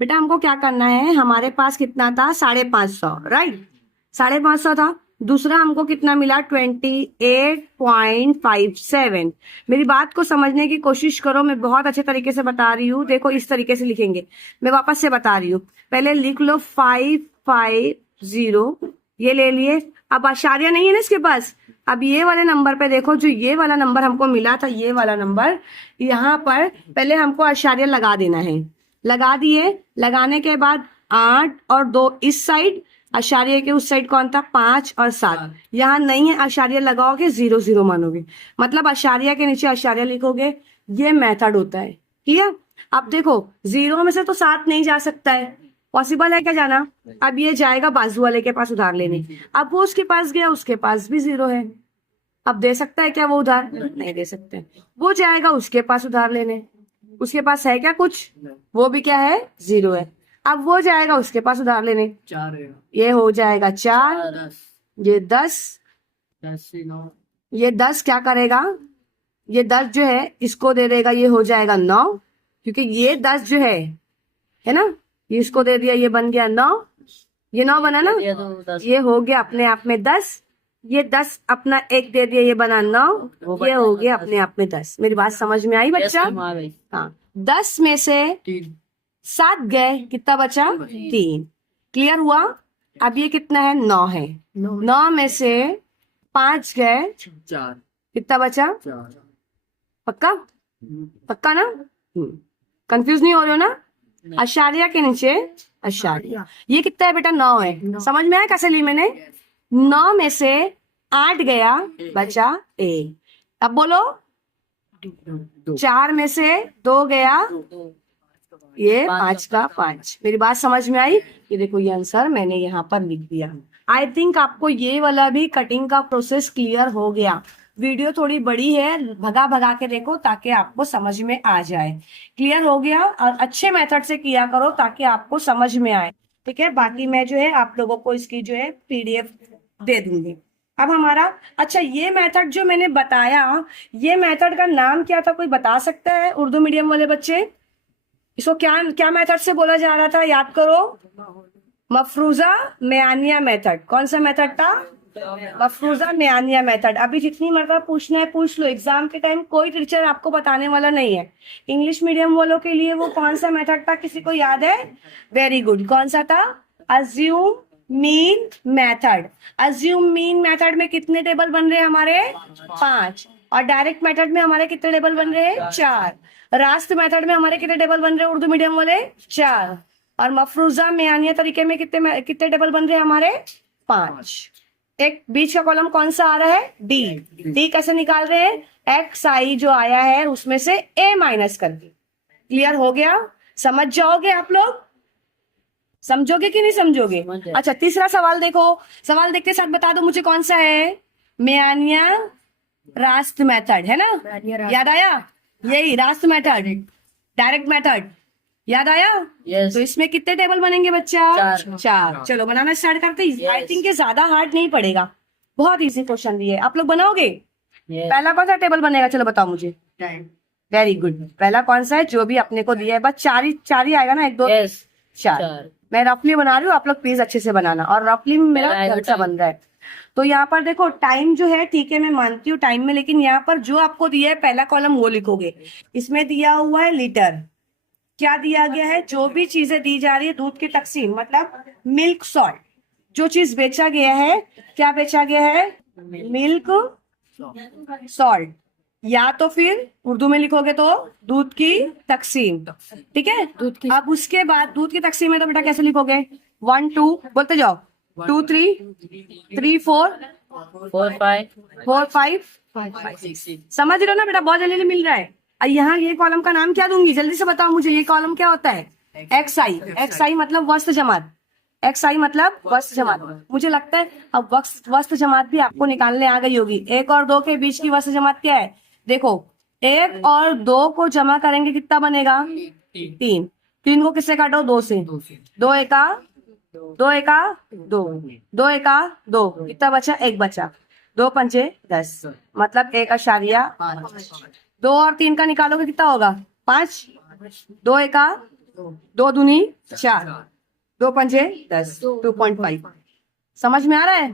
बेटा, हमको क्या करना है? हमारे पास कितना था? 550, राइट? 550 था। दूसरा हमको कितना मिला? 28.57। मेरी बात को समझने की कोशिश करो, मैं बहुत अच्छे तरीके से बता रही हूँ। देखो इस तरीके से लिखेंगे, मैं वापस से बता रही हूँ। पहले लिख लो 550, ये ले लिए। अब आशार्य नहीं है ना इसके पास। अब ये वाले नंबर पे देखो, जो ये वाला नंबर हमको मिला था, ये वाला नंबर, यहाँ पर पहले हमको आशार्य लगा देना है। लगा दिए, लगाने के बाद 8 और 2 इस साइड, आशार्य के उस साइड कौन था? 5 और 7। यहाँ नहीं है, आशार्य लगाओगे 0 0 मानोगे, मतलब आशार्य के नीचे आशार्य लिखोगे। ये मेथड होता है, क्लियर? अब देखो 0 में से तो 7 नहीं जा सकता है, पॉसिबल है क्या जाना? अब ये जाएगा बाजू वाले के पास उधार लेने। अब वो उसके पास गया, उसके पास भी 0 है। अब दे सकता है क्या वो उधार? नहीं दे सकते। वो जाएगा उसके पास उधार लेने, उसके पास है क्या कुछ? वो भी क्या है? 0 है। अब वो जाएगा उसके पास उधार लेने, 4 है। ये हो जाएगा 4, 10 ये 10, 10 9। ये 10 क्या करेगा? ये 10 जो है इसको दे देगा, ये हो जाएगा 9, क्योंकि ये 10 जो है ना, ये इसको दे दिया, ये बन गया 9, ये 9 बना ना, ये तो 10। ये हो गया अपने आप में 10। ये 10 अपना एक दे दिया, ये बना 9, ये हो गया अपने आप में 10। मेरी बात समझ में आई बच्चा? हाँ, 10 में से 7 गए, कितना बचा? 3। क्लियर हुआ? अब ये कितना है? 9 है। 9 में से 5 गए, 4 कितना बचा? 4। पक्का? पक्का ना? कंफ्यूज नहीं हो रहे हो ना? आशार्य के नीचे आशार्य। ये कितना है बेटा? 9 है। समझ में आया कैसे ली मैंने? 9 में से 8 गया, बचा 1। अब बोलो, 4 में से 2 गया, ये 5 का 5। मेरी बात समझ में आई? ये देखो, ये आंसर मैंने यहाँ पर लिख दिया। आई थिंक आपको ये वाला भी कटिंग का प्रोसेस क्लियर हो गया। वीडियो थोड़ी बड़ी है, भगा भगा के देखो ताकि आपको समझ में आ जाए। क्लियर हो गया? और अच्छे मेथड से किया करो ताकि आपको समझ में आए। ठीक है, बाकी मैं जो है आप लोगों को इसकी जो है PDF दे दूंगी। अब हमारा, अच्छा ये मेथड जो मैंने बताया, ये मेथड का नाम क्या था? कोई बता सकता है? उर्दू मीडियम वाले बच्चे, इसको क्या क्या मेथड से बोला जा रहा था? याद करो, मफरूजा मेयानिया मेथड। कौन सा मेथड था? मफरूजा मेयानिया मेथड। अभी जितनी मरतबा पूछना है पूछ लो, एग्जाम के टाइम कोई टीचर आपको बताने वाला नहीं है। इंग्लिश मीडियम वालों के लिए वो कौन सा मेथड था? किसी को याद है? Very good. कौन सा था? Assume mean method. Assume mean method में कितने टेबल बन रहे हैं हमारे? 5। और डायरेक्ट मेथड में हमारे कितने टेबल बन रहे हैं? 4। रास्त मेथड में हमारे कितने टेबल बन रहे हैं उर्दू मीडियम वाले? 4। और मफरूजा मेयानिया तरीके में कितने कितने टेबल बन रहे हैं हमारे? 5। एक बीच का कॉलम कौन सा आ रहा है? डी। डी कैसे निकाल रहे हैं? एक्स आई जो आया है उसमें से ए माइनस करके। क्लियर हो गया? समझ जाओगे आप लोग? समझोगे कि नहीं समझोगे? समझ गए। अच्छा, तीसरा सवाल देखो। सवाल देखते साथ बता दो मुझे कौन सा है। मेयानिया रास्त मेथड है ना, याद आया? यही रास्त मेथड, डायरेक्ट मेथड, याद आया? यस। तो इसमें कितने टेबल बनेंगे बच्चा? चार। चार। चलो बनाना स्टार्ट करते हैं। आई Yes. थिंक ये ज्यादा हार्ड नहीं पड़ेगा, बहुत इजी क्वेश्चन दिए। आप लोग बनाओगे? यस। पहला कौन सा टेबल बनेगा, चलो बताओ मुझे। Very good. पहला कौन सा है? जो भी अपने को दिया है, बस चार ही आएगा ना, एक दो यस। चार। चार। मैं रफली बना रही हूँ, आप लोग प्लीज अच्छे से बनाना। और रफली मेरा मेरा आएगा ढंग सा time। बन रहा है। तो यहाँ पर देखो टाइम जो है, ठीक है मैं मानती हूँ टाइम में, लेकिन यहाँ पर जो आपको दिया है पहला कॉलम वो लिखोगे। इसमें दिया हुआ है लीटर। क्या दिया गया है? जो भी चीजें दी जा रही है, दूध की तकसीम मतलब मिल्क सॉल्ट। जो चीज बेचा गया है, क्या बेचा गया है? मिल्क सॉल्ट, या तो फिर उर्दू में लिखोगे तो दूध की तकसीम। ठीक है, दूध की। अब उसके बाद दूध की तकसीम है तो बेटा कैसे लिखोगे? 1 2 बोलते जाओ, 2 3 3 4 4 5 4 5। 6 समझ रहे हो ना बेटा? बहुत जल्दी मिल रहा है। और यहाँ ये कॉलम का नाम क्या दूंगी, जल्दी से बताओ मुझे। ये कॉलम क्या होता है? एक्स आई। एक्स आई मतलब वस्त जमात। एक्स आई मतलब वस्त जमात। मुझे लगता है अब वस्त जमात भी आपको निकालने आ गई होगी। 1 और 2 के बीच की वस्त जमात क्या है? देखो 1 और 2 को जमा करेंगे कितना बनेगा? 3। 3 को किससे काटो? 2 से। 2 एका 2 एका 2, 2 एका 2, कितना बचा? 1 बचा। 2 पंचे 10, मतलब 1.5। 2 और 3 का निकालोगे कितना होगा? 5। 2 एका 2 दूनी 4, 2 पंचे 10, 2.5। समझ में आ रहा है?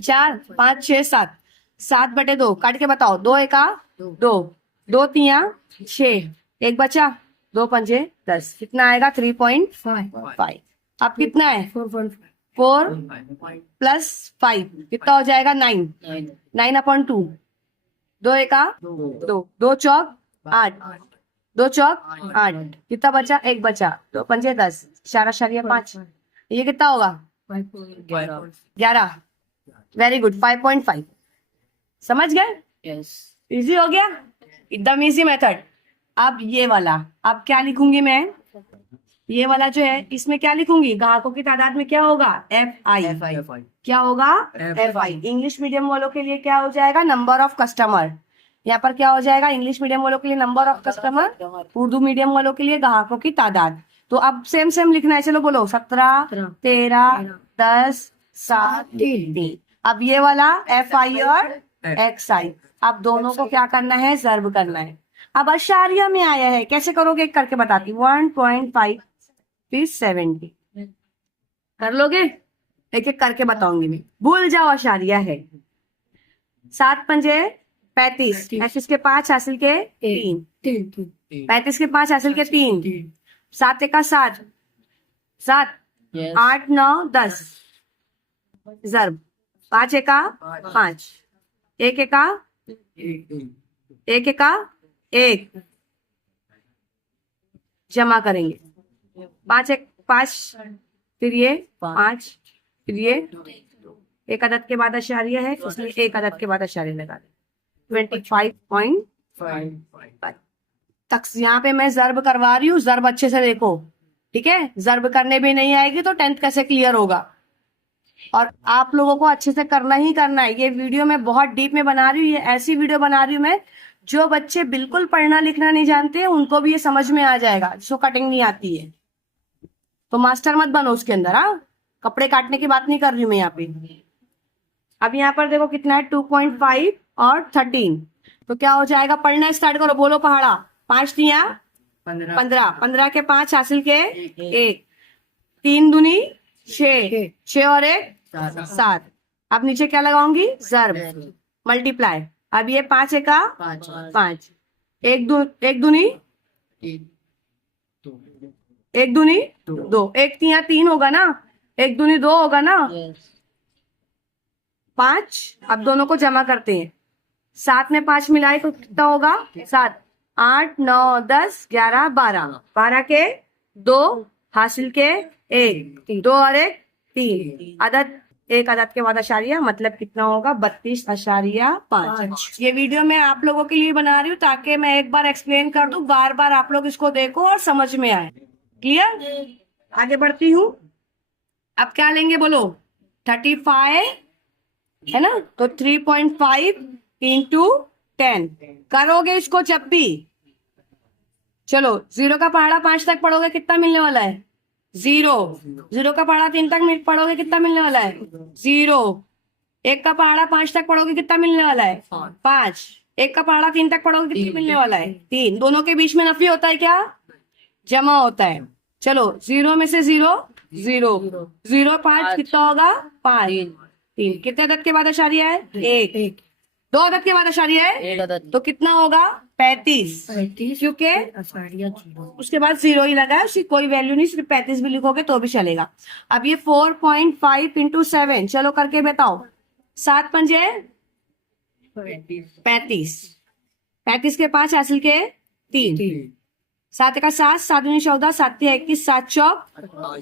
4 5 6 7, 7/2 काट के बताओ। 2 एका 2, 2 तिया 6, 1 बचा, 2 पंचे 10, कितना आएगा? 3.5। अब कितना है? 4 प्लस 5 कितना हो जाएगा? 9। 9/2। 2 एका 2, 2 चौक 8, 2 चौक 8, कितना बचा? 1 बचा। 2 पंचे 10, 4.5। ये कितना होगा? 11। Very good, 5.5। समझ गए? यस। इजी हो गया, एकदम इजी मेथड। अब ये वाला, अब क्या लिखूंगी मैं? ये वाला जो है इसमें क्या लिखूंगी? ग्राहकों की तादाद में क्या होगा? FI। क्या होगा? FI। इंग्लिश मीडियम वालों के लिए क्या हो जाएगा? Number of customer. यहाँ पर क्या हो जाएगा? इंग्लिश मीडियम वालों के लिए number of customer, Urdu medium वालों के लिए ग्राहकों की तादाद। तो अब सेम सेम लिखना है, चलो बोलो। 17 13 10 7 3। अब ये वाला FI और XI, अब दोनों को क्या करना है? जर्ब करना है। अब अशारिया में आया है, कैसे करोगे? एक करके बताती हूँ। 1.5 फिर 70 कर लोगे? एक एक करके बताऊंगी मैं, भूल जाओ अशारिया है। 7 पंजे 35, 35 के 5 हासिल के 3, 35 के 5 हासिल के 3, 7 एका 7, 7 यस। 8 9 10, जर्ब 5 एका 5, 1 एका 1 एका 1, जमा करेंगे 5 1 5, फिर ये 5, फिर ये एक अदद के बाद अशारिया है, इसलिए एक अदद के बाद अशारिया लगा दें। 25.5 तक। यहाँ पे मैं जर्ब करवा रही हूँ, जर्ब अच्छे से देखो, ठीक है? जर्ब करने भी नहीं आएगी तो 10th कैसे क्लियर होगा? और आप लोगों को अच्छे से करना ही करना है। ये वीडियो मैं बहुत डीप में बना रही हूँ, ये ऐसी वीडियो बना रही हूँ मैं, जो बच्चे बिल्कुल पढ़ना लिखना नहीं जानते उनको भी ये समझ में आ जाएगा, जिसको कटिंग नहीं आती है। तो मास्टर मत बनो उसके अंदर। हाँ, कपड़े काटने की बात नहीं कर रही हूँ मैं यहाँ पे। अब यहाँ पर देखो कितना है? 2.5 और 13। तो क्या हो जाएगा? पढ़ना स्टार्ट करो, बोलो पहाड़ा। 5 दिया 15, 15 के 5 हासिल के 1, 3 दूनी 6, 6 और 1 7। अब नीचे क्या लगाऊंगी? जर्ब, मल्टीप्लाई। अब ये 5 एका 5, 1 दूनी 1 दूनी 2, 1 तिया 3 होगा ना, 1 दूनी 2 होगा ना, 5। अब दोनों को जमा करते हैं। 7 में 5 मिलाए तो कितना होगा? 7 8 9 10 11 12, 12 के 2 हासिल के 1, 2 और 1 3, अदद एक अदद के बाद अशारिया, मतलब कितना होगा? 32.5। ये वीडियो मैं आप लोगों के लिए बना रही हूँ ताकि मैं एक बार एक्सप्लेन कर दूं, बार बार आप लोग इसको देखो और समझ में आए। क्लियर? आगे बढ़ती हूँ। अब क्या लेंगे बोलो? 35 है ना, तो 3.5 इंटू 10 करोगे इसको जब भी। चलो, 0 का पहाड़ा 5 तक पढ़ोगे कितना मिलने वाला है? 0। 0 का पहाड़ा 3 तक पढ़ोगे कितना मिलने वाला है? 0। 1 का पहाड़ा 5 तक पढ़ोगे कितना मिलने वाला है? 5। 1 का पहाड़ा 3 तक पढ़ोगे कितना मिलने वाला है? 3। दोनों के बीच में नफी होता है क्या? जमा होता है। चलो, 0 में से 0 0 0 5 कितना होगा? 5। 3 कितने अदद के बाद अशारिया है? 1। 2 अदद के बाद अशारिया है एक अदद तो कितना होगा? 35। क्योंकि उसके बाद 0 ही लगा है, उसकी कोई वैल्यू नहीं, सिर्फ 35 भी लिखोगे तो भी चलेगा। अब ये 4.5 इंटू 7 चलो करके बताओ। 7 पंजे 35। 35 के 5 हासिल के 3। 7 का 7, 7 दूनी 14, 7 तिया 21, 7 चौक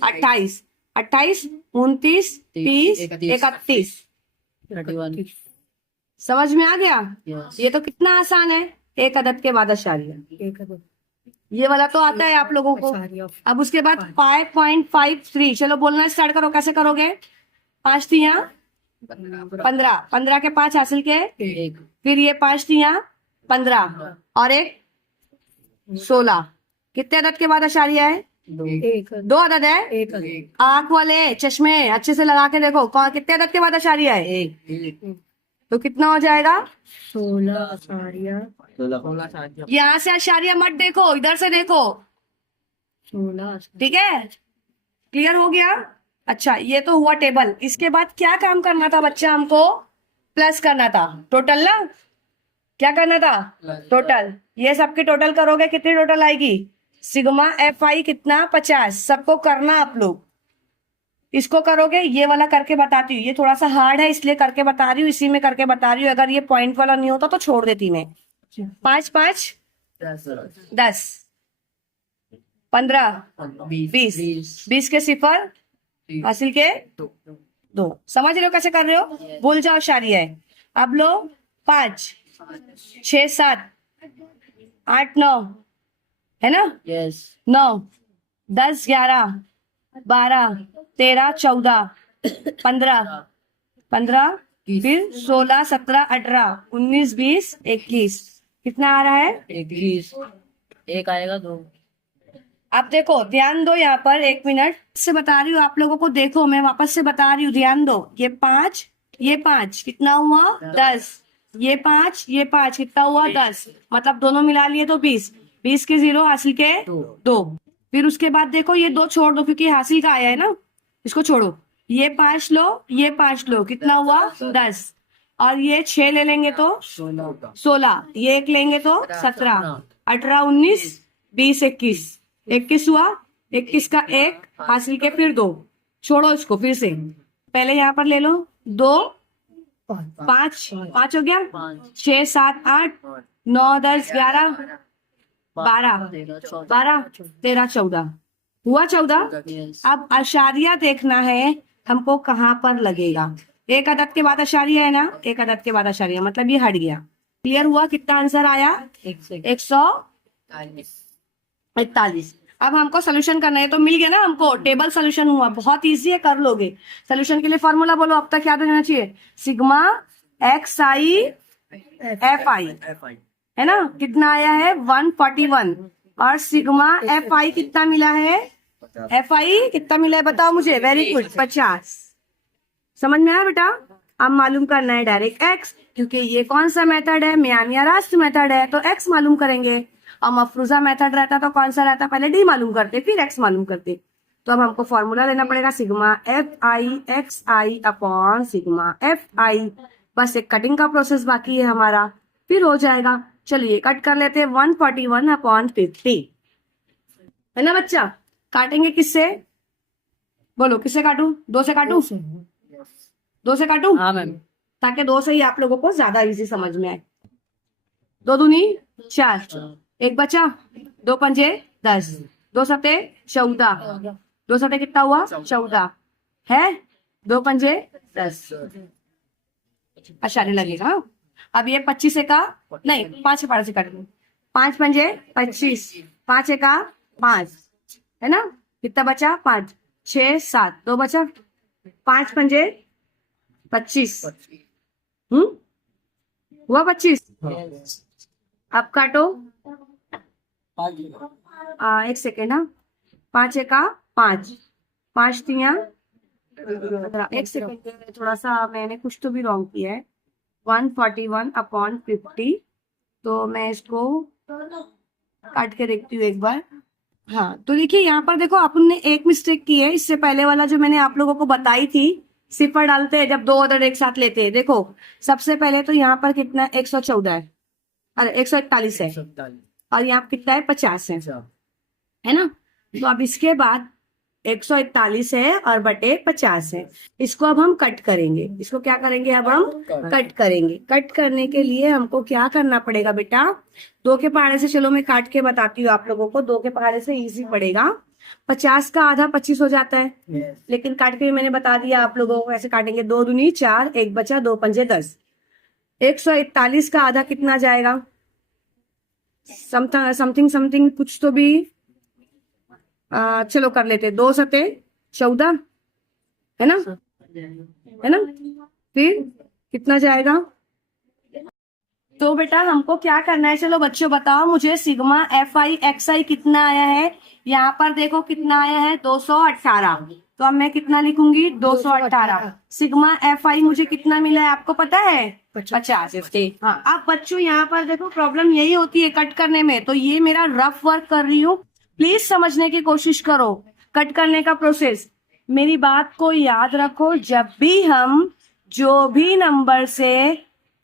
28, 28 29 30 31। 31। समझ में आ गया? Yes. ये तो कितना आसान है, एक अदद के बाद अशारिया। ये वाला तो आता है आप लोगों को। अब उसके बाद 5.53 चलो बोलना स्टार्ट करो। कैसे करोगे? 5 तिया 15, 15 के 5 हासिल के, एक। फिर ये 5 तिया 15 और एक 16। कितने अदद के बाद अशारिया है? 2 अदद है। आंख वाले चश्मे अच्छे से लगा के देखो, कौन कितने अदद के बाद अशारिया है? एक। तो कितना हो जाएगा? 16। यहाँ से अशारिया मत देखो, इधर से देखो। 16। ठीक है, क्लियर हो गया? अच्छा, ये तो हुआ टेबल। इसके बाद क्या काम करना था बच्चा? हमको प्लस करना था टोटल ना। क्या करना था? टोटल। ये सबकी टोटल करोगे कितनी टोटल आएगी? सिग्मा एफ आई कितना? 50। सबको करना आप लोग। इसको करोगे, ये वाला करके बताती हूँ। ये थोड़ा सा हार्ड है इसलिए करके बता रही हूँ, इसी में करके बता रही हूँ। अगर ये पॉइंट वाला नहीं होता तो छोड़ देती मैं। 5 5 10 15 20 20 के सिफर हासिल के 2। समझ रहे हो कैसे कर रहे हो? भूल जाओ शारी है। अब लो 5 6 7 8 9 है ना? यस। 9 10 11 12 13 14 15 15 फिर 16 17 18 19 20 21। कितना आ रहा है? 21। एक आएगा 2। आप देखो, ध्यान दो यहाँ पर। 1 मिनट से बता रही हूँ आप लोगों को। देखो, मैं वापस से बता रही हूँ, ध्यान दो। ये 5 कितना हुआ? 10। ये 5 कितना हुआ? 10। मतलब दोनों मिला लिए तो 20। 20 के 0 हासिल के 2। फिर उसके बाद देखो, ये 2 छोड़ दो क्योंकि हासिल का आया है ना, इसको छोड़ो। ये 5 लो, ये 5 लो, कितना हुआ? 10। और ये 6 ले लेंगे तो 16। ये 1 लेंगे तो 17 18 19 20 21। 21 हुआ। 21 का 1 हासिल के फिर 2। छोड़ो इसको फिर से। पहले यहाँ पर ले लो 2 5 5 हो गया। 6 7 8 9 10 11 12 13 14 हुआ 14। यस। अब अशारिया देखना है हमको, कहाँ पर लगेगा? एक अदद के बाद अशारिया है ना, एक अदद के बाद अशारिया, मतलब ये हट गया। क्लियर हुआ? कितना आंसर आया? 141। अब हमको सोल्यूशन करना है, तो मिल गया ना हमको। टेबल सोल्यूशन हुआ, बहुत इजी है, कर लोगे। सोल्यूशन के लिए फॉर्मूला बोलो, अब तक याद रहना चाहिए। सिग्मा एक्स आई एफ आई है ना, कितना आया है? 141। और सिग्मा एफ आई कितना मिला है? एफ आई कितना मिला है बताओ मुझे? Very good, 50। समझ में आया बेटा? अब मालूम करना है डायरेक्ट एक्स, क्योंकि ये कौन सा मेथड है? मियामिया रास्त मेथड है, तो एक्स मालूम करेंगे। और मफरूजा मेथड रहता तो कौन सा रहता? पहले डी मालूम करते फिर एक्स मालूम करते। तो अब हमको फॉर्मूला लेना पड़ेगा, sigma F I x I upon sigma F I. बस एक कटिंग का प्रोसेस बाकी है हमारा, फिर हो जाएगा। चलिए कट कर लेते हैं। 141 अपॉन 50 है ना बच्चा? काटेंगे किससे? बोलो, किससे काटूं? 2 से काटूं? 2 से काटूं हाँ मैम। ताकि 2 से ही आप लोगों को ज्यादा इजी समझ में आए। 2 दूनी 4, 1 बचा, 2 पंजे 10, 2 सते 14, 2 सते कितना हुआ? 14 है, 2 पंजे 10। अशारे लगेगा। हाँ? अब ये 25 का नहीं, 5 से 5 से काट दो। 5 पंजे 25, 5 का 5, है ना। कितना बचा 5 6 7 2 बचा 5 पंजे 25 हुआ 25। अब काटो। एक सेकेंड। हाँ 5 एका 5 5 तिया एक सेकेंड, थोड़ा सा मैंने कुछ तो भी रॉन्ग किया है। 141/50। तो मैं इसको काट के देखती हूँ एक बार। हाँ तो देखिए यहाँ पर देखो अपन ने एक मिस्टेक की है। इससे पहले वाला जो मैंने आप लोगों को बताई थी, सिफर डालते हैं जब दो अदर एक साथ लेते हैं। देखो सबसे पहले तो यहाँ पर कितना 114 है, अरे 141 है, और यहाँ पर कितना है 50 है ना। तो अब इसके बाद 141 है और बटे 50 है। इसको अब हम कट करेंगे। इसको क्या करेंगे अब हम कट करेंगे। कट करने के लिए हमको क्या करना पड़ेगा बेटा, 2 के पहाड़े से, चलो मैं काट के बताती हूँ आप लोगों को। 2 के पहाड़े से इजी पड़ेगा। 50 का आधा 25 हो जाता है, लेकिन काट के भी मैंने बता दिया आप लोगों को ऐसे काटेंगे। 2 दूनी 4, 1 बचा, 2 पंजे 10। 141 का आधा कितना जाएगा, समथिंग समथिंग कुछ तो भी चलो कर लेते। 2 सते 14 है ना, है ना। फिर कितना जाएगा। तो बेटा हमको क्या करना है, चलो बच्चों बताओ मुझे, सिग्मा FI/XI कितना आया है। यहाँ पर देखो कितना आया है 218। तो अब मैं कितना लिखूंगी 218। सिग्मा FI मुझे कितना मिला है आपको पता है 50। हाँ अब बच्चों यहाँ पर देखो प्रॉब्लम यही होती है कट करने में। तो ये मेरा रफ वर्क कर रही हूँ, प्लीज समझने की कोशिश करो कट करने का प्रोसेस। मेरी बात को याद रखो, जब भी हम जो भी नंबर से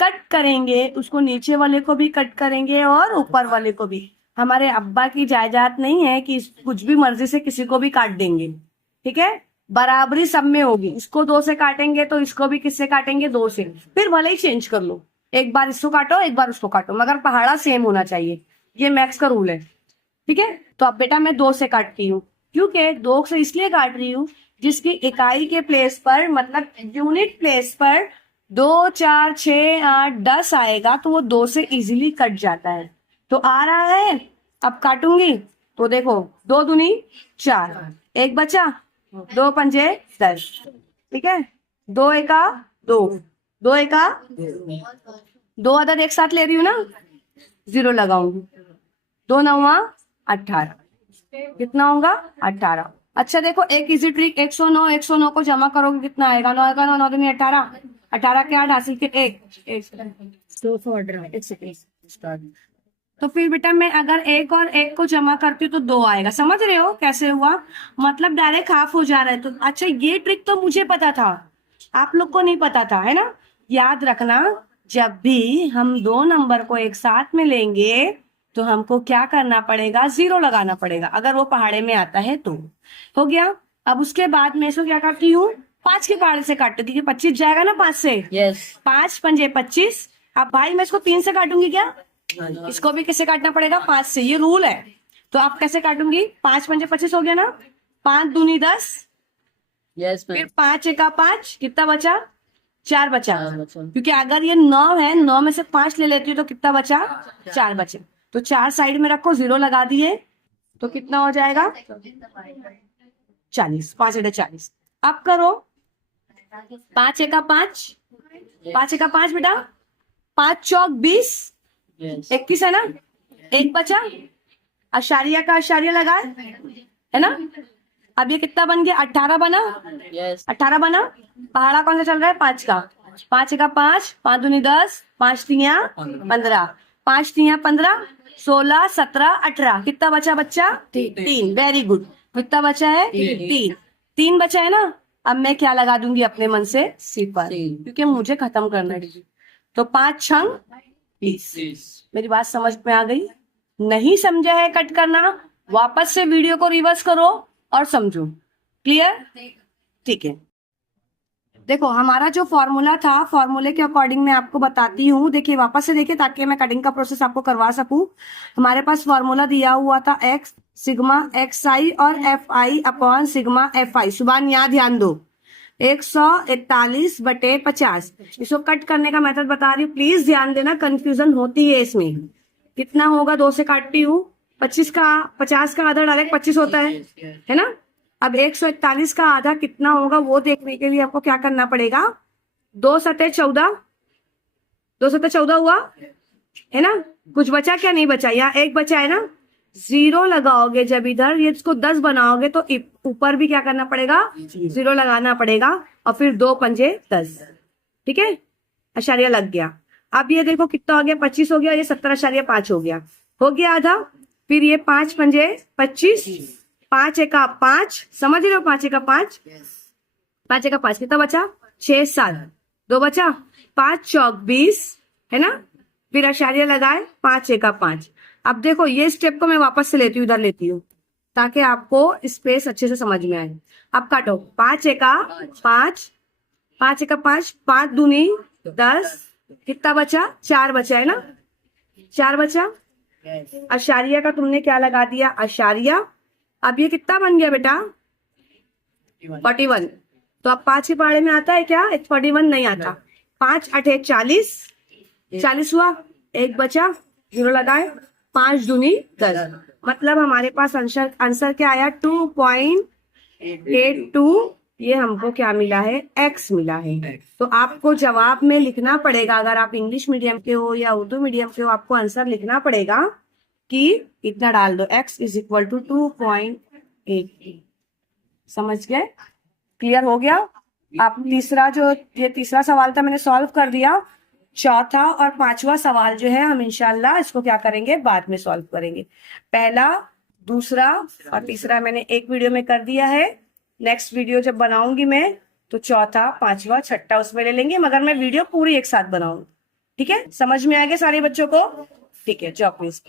कट करेंगे उसको नीचे वाले को भी कट करेंगे और ऊपर वाले को भी। हमारे अब्बा की जायदाद नहीं है कि कुछ भी मर्जी से किसी को भी काट देंगे, ठीक है। बराबरी सब में होगी। इसको 2 से काटेंगे तो इसको भी किससे काटेंगे 2 से। फिर भले ही चेंज कर लो, एक बार इसको काटो एक बार उसको काटो, मगर पहाड़ा सेम होना चाहिए। ये मैथ्स का रूल है, ठीक है। तो अब बेटा मैं 2 से काटती हूँ, क्योंकि 2 से इसलिए काट रही हूँ जिसकी इकाई के प्लेस पर, मतलब यूनिट प्लेस पर 2 4 6 8 10 आएगा तो वो 2 से इजीली कट जाता है। तो आ रहा है, अब काटूंगी तो देखो 2 दूनी 4, 1 बचा, 2 पंजे 10, ठीक है। 2 एका 2, 2 एका 2 अदद एक साथ ले रही हूँ ना, 0 लगाऊंगी। 2 9 18, कितना होगा 18। अच्छा देखो एक इजी ट्रिक, 109 को जमा करोगे कितना आएगा, 9 का 9 दूनी 18, 18 के 8 हासिल के 1। तो फिर बेटा मैं अगर 1 और 1 को जमा करती हूँ तो 2 आएगा। समझ रहे हो कैसे हुआ, मतलब डायरेक्ट हाफ हो जा रहा है। तो अच्छा ये ट्रिक तो मुझे पता था, आप लोग को नहीं पता था, है ना। याद रखना, जब भी हम 2 नंबर को एक साथ में लेंगे तो हमको क्या करना पड़ेगा, 0 लगाना पड़ेगा, अगर वो पहाड़े में आता है तो। हो गया। अब उसके बाद मैं इसको क्या करती हूँ, 5 के पहाड़े से काट दीजिए, 25 जाएगा ना 5 से। यस 5 पंजे 25। अब भाई मैं इसको 3 से काटूंगी क्या, इसको भी किससे काटना पड़ेगा 5 से, ये रूल है। तो आप कैसे काटूंगी, 5 पंजे 25 हो गया ना, 5 दूनी 10, यस फिर 5 एका 5, कितना बचा 4 बचा। क्योंकि अगर ये 9 है, 9 में से 5 ले लेती हूँ तो कितना बचा 4 बचे। तो 4 साइड में रखो, 0 लगा दिए तो कितना हो जाएगा 40, 5 एका 40। अब करो 5 एका 5, 5 एका 5 बेटा, 5 चौक 20, 21 है ना, 1 बचा, अशारिया का अशारिया लगा है ना। अब ये कितना बन गया 18 बना, यस 18 बना। पहाड़ा कौन सा चल रहा है 5 का, 5 एका 5, 5 दूनी 10, 5 तिया 15, 5 तिया 15, 16 17 18, कितना बचा बच्चा 3। वेरी गुड, कितना बचा है 3 बचा है ना। अब मैं क्या लगा दूंगी अपने मन से, सिफर, क्योंकि मुझे खत्म करना है। तो 5 छंग 20। मेरी बात समझ में आ गई, नहीं समझा है कट करना, वापस से वीडियो को रिवर्स करो और समझो। क्लियर, ठीक है। देखो हमारा जो फॉर्मूला था, फॉर्मूले के अकॉर्डिंग मैं आपको बताती हूँ। देखिए वापस से देखिए ताकि मैं कटिंग का प्रोसेस आपको करवा सकूं। हमारे पास फॉर्मूला दिया हुआ था x सिग्मा XI और FI अपॉन सिग्मा FI। सुभान यहाँ ध्यान दो, 141/50। इसको कट करने का मेथड बता रही हूँ, प्लीज ध्यान देना, कंफ्यूजन होती है इसमें। कितना होगा, 2 से काटती हूँ 50 का आधा डायरेक्ट 25 होता है ना। अब 141 का आधा कितना होगा वो देखने के लिए आपको क्या करना पड़ेगा, 2 सतह 14, 2 सतह 14 हुआ है ना। कुछ बचा क्या, नहीं बचा, यहाँ 1 बचा है ना। 0 लगाओगे जब इधर, ये इसको 10 बनाओगे तो ऊपर भी क्या करना पड़ेगा, 0 लगाना पड़ेगा, और फिर 2 पंजे 10, ठीक है, अशारिया लग गया। अब ये देखो कितना हो गया, 25 हो गया, ये 17.5 हो गया आधा। फिर ये 5 पंजे 25, 5 एका 5, समझ रहे हो, 5 एका 5, 5 एका 5 कितना बचा, 6 7, 2 बचा, 5 चौक 20 है ना। फिर अशारिया लगाए, 5 एका 5। अब देखो ये स्टेप को मैं वापस से लेती हूँ, इधर लेती हूँ ताकि आपको स्पेस अच्छे से समझ में आए। अब काटो, 5 एका 5, 5 एका 5, 5 दूनी 10, कितना बचा, 4 बचा है ना, 4 बचा। अशारिया का तुमने क्या लगा दिया, अशारिया। अब ये कितना बन गया बेटा, 41। तो अब 5 के पहाड़े में आता है क्या, 41 नहीं आता। 5 8 40, 40 हुआ, 1 बचा, 0 लगाए, 5 दूनी 10, मतलब हमारे पास आंसर क्या आया, 2.82। ये हमको क्या मिला है, x मिला है। तो आपको जवाब में लिखना पड़ेगा, अगर आप इंग्लिश मीडियम के हो या उर्दू मीडियम के हो, आपको आंसर लिखना पड़ेगा कि इतना डाल दो, x इज इक्वल टू 2.8। समझ गए, क्लियर हो गया। आप तीसरा जो, ये तीसरा सवाल था मैंने सॉल्व कर दिया। चौथा और 5वां सवाल जो है हम इंशाल्लाह इसको क्या करेंगे, बाद में सॉल्व करेंगे। पहला, दूसरा और तीसरा मैंने एक वीडियो में कर दिया है। नेक्स्ट वीडियो जब बनाऊंगी मैं तो चौथा 5वां 6ठा उसमें ले लेंगे, मगर मैं वीडियो पूरी एक साथ बनाऊंगी, ठीक है। समझ में आ गया सारे बच्चों को, ठीक है, जाओ प्लीज।